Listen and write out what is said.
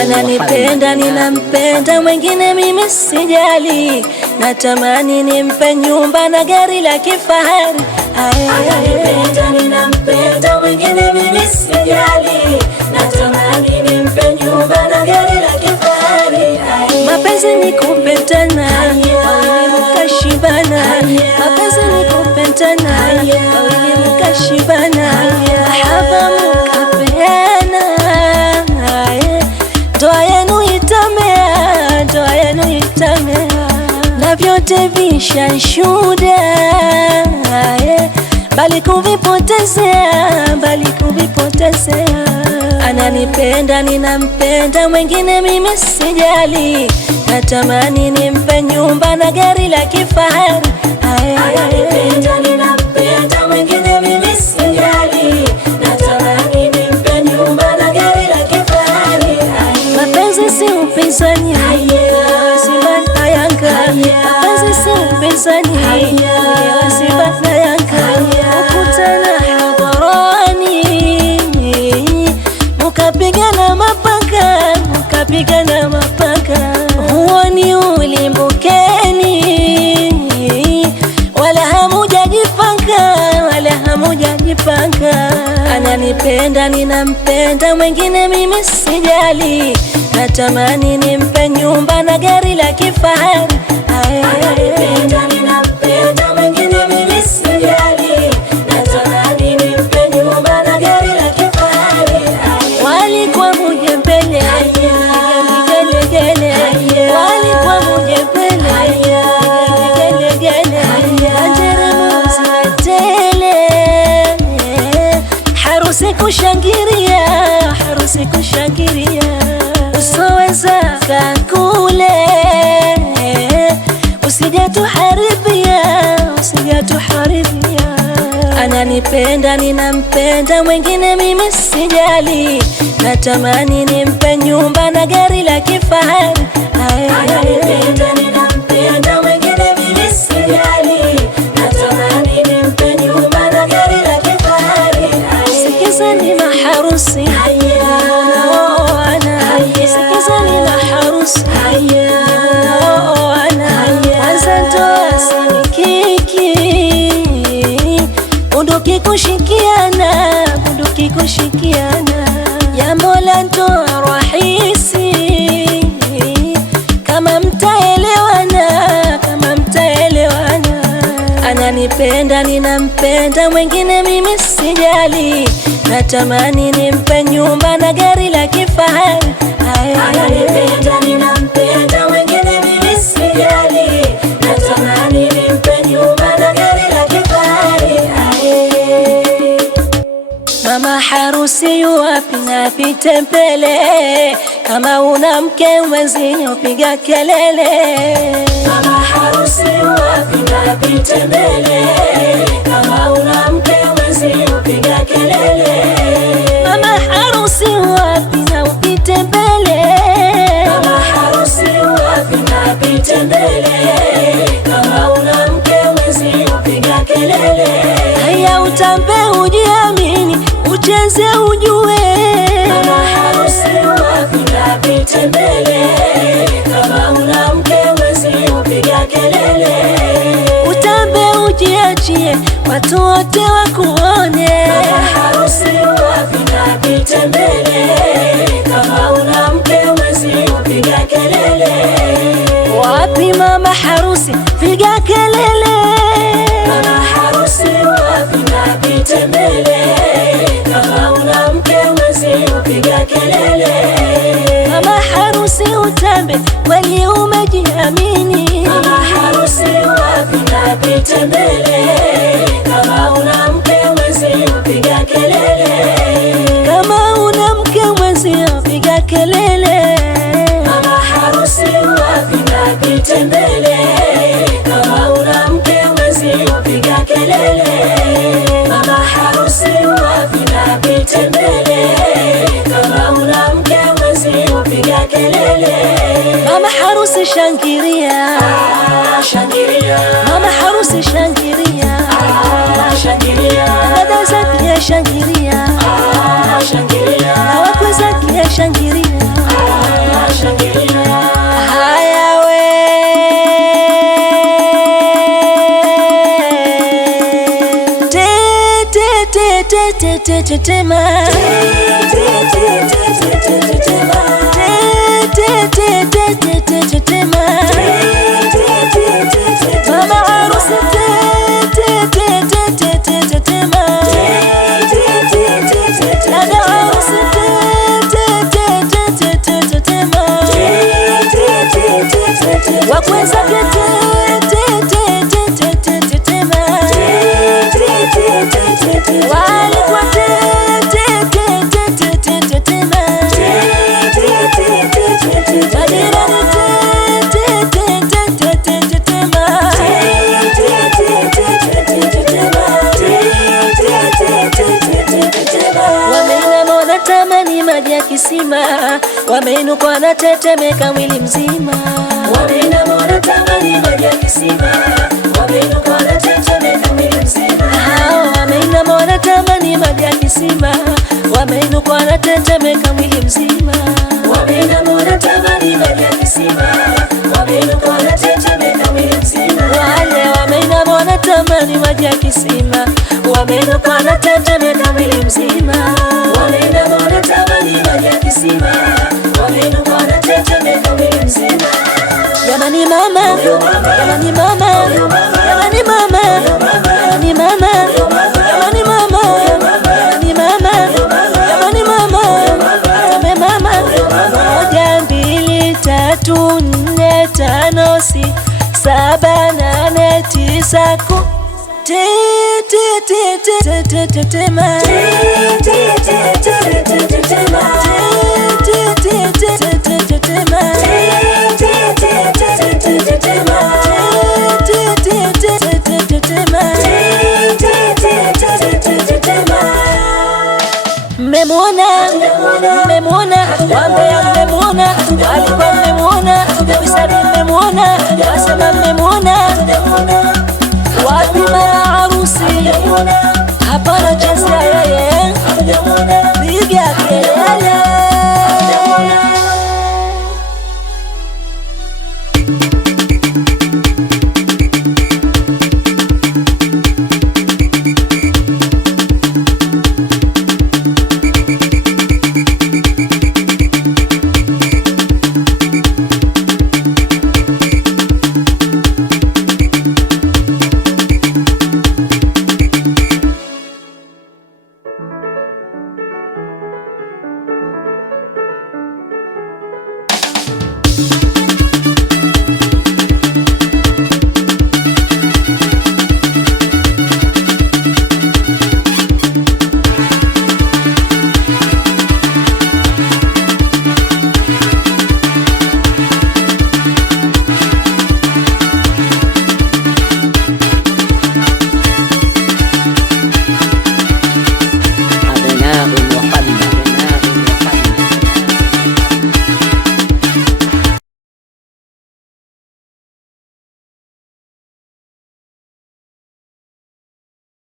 Ananipenda ninampenda, mwingine mimi sijali. Natamani nimpe nyumba na gari la kifahari. Ananipenda ninampenda, mwingine mimi sijali. Natamani nimpe nyumba na gari la kifahari. Mapenzi ni kupendana, wawili mkashibana. Mapenzi ni kupendana, wawili mkashibana. Mahaba mkapeana, ndoa yenu itamea, ndoa yenu itamea. Na vyote vishashuhudia, bali kuvipotezea, bali kuvipotezea. Ananipenda ninampenda, mwingine mimi sijali. Natamani nimpe nyumba na gari la kifahari. Ananipenda ninampenda, mwingine mimi sijali. Natamani nimpe nyumba na gari la kifahari. Mapenzi si upinzani, Simba na Yanga. Mapenzi si upinzani, Simba na Yanga. Ukutana hadharani, mukapigana mapanga, mukapigana mapanga. Huo ni ulimbukeni, wala hamujajipanga, wala hamujajipanga. Ananipenda ninampenda, mwingine mimi sijali. Natamani nimpe nyumba na gari la kifahari. Ananipenda ninampenda, mwingine mimi sijali. Natamani nimpe nyumba na gari la kifahari. Walikuwa muje mbele, gelegele. Walikuwa muje mbele, gelegele. Nderemo zimetele, harusi kushangiria, harusi kushangiria. Usoweza kakule, usijatuharibia, usijatuharibia. Ananipenda ninampenda, mwingine mimi sijali. Natamani nimpe nyumba na gari la kifahari. Ananipenda ninampenda, mwingine mimi sijali. Natamani nimpe nyumba na gari la kifahari. Sikizeni maharusi, sikizeni maharusi. Kwanza ndoa si mikiki, bunduki kushikiana, bunduki kushikiana. Jambo la ndoa rahisi, kama mtaelewana, kama mtaelewana. Ananipenda ninampenda, mwingine mimi sijali. Natamani nimpe nyumba na gari la kifahari. Ananipenda ninampenda, mwingine mimi sijali. Natamani nimpe nyumba na gari la kifahari. Mama harusi yuwapi napite mbele, kama una mke mwenzio piga kelele. Mama harusi yuwapi napite mbele, kama una mke mwenzio piga kelele. Mama harusi yuwapi na upite mbele, mama harusi yuwapi napite mbele, kama una mke mwenzio piga kelele. Haya utambe ujiamini, ucheze ujue, mama harusi yuwapi napite mbele, kama una mke mwenzio piga kelele. Utambe ujiachie, watu wote wakuone, mama harusi yuwapi napite mbele, kama una mke mwenzio piga kelele. Wapi mama harusi, piga kelele, mama harusi yuwapi napite mbele, kama una mke mwenzio piga kelele. Mama harusi utambe, kweli umejiamini, mama harusi yuwapi napite mbele, kama una mke mwenzio piga kelele. Kama una mke mwenzio piga kelele, mama harusi yuwapi napite mbele, kama una mke mwenzio piga kelele. Mama harusi yuwapi napite mbele, kama una mke mwenzio piga kelele. Mama harusi shangiria, shangiria. Mama harusi shangiria, shangiria. Dada zake shangiria, shangiria. Na wakwe zake shangiria. tetema, mama harusi tetema, dada harusi tetema, wakwe zake tetema, walikuwa tetema, majirani wameinama wanatamani maji ya kisima, wameinuka wanatetemeka mwili mzima. Wameinama wanatamani maji ya kisima, wameinuka wanatetemeka mwili mzima. Wameinama wanatamani maji ya kisima, wameinuka wanatetemeka mwili mzima. Wameinama wanatamani maji ya kisima, wameinuka wanatetemeka mwili mzima. Wale wameinama wanatamani maji ya kisima, wameinuka wanatetemeka mwili mzima. Wameinama wanatamani maji ya kisima, wameinuka wanatetemeka mwili mzima. Jamani mama, jamani mama, jamani mama, jamani mama, jamani mama, jamani mama, jamani mama, tame mama. 1, 2, 3, 4, 5, 6, 7, 8, 9, 10 tetema, mmemwona, mmemwona, wambea mmemwona, alikuwa mmemwona, ufisadi mmemwona, wasema mmemwona. Wapi mama harusi? Hapana cheza yeye.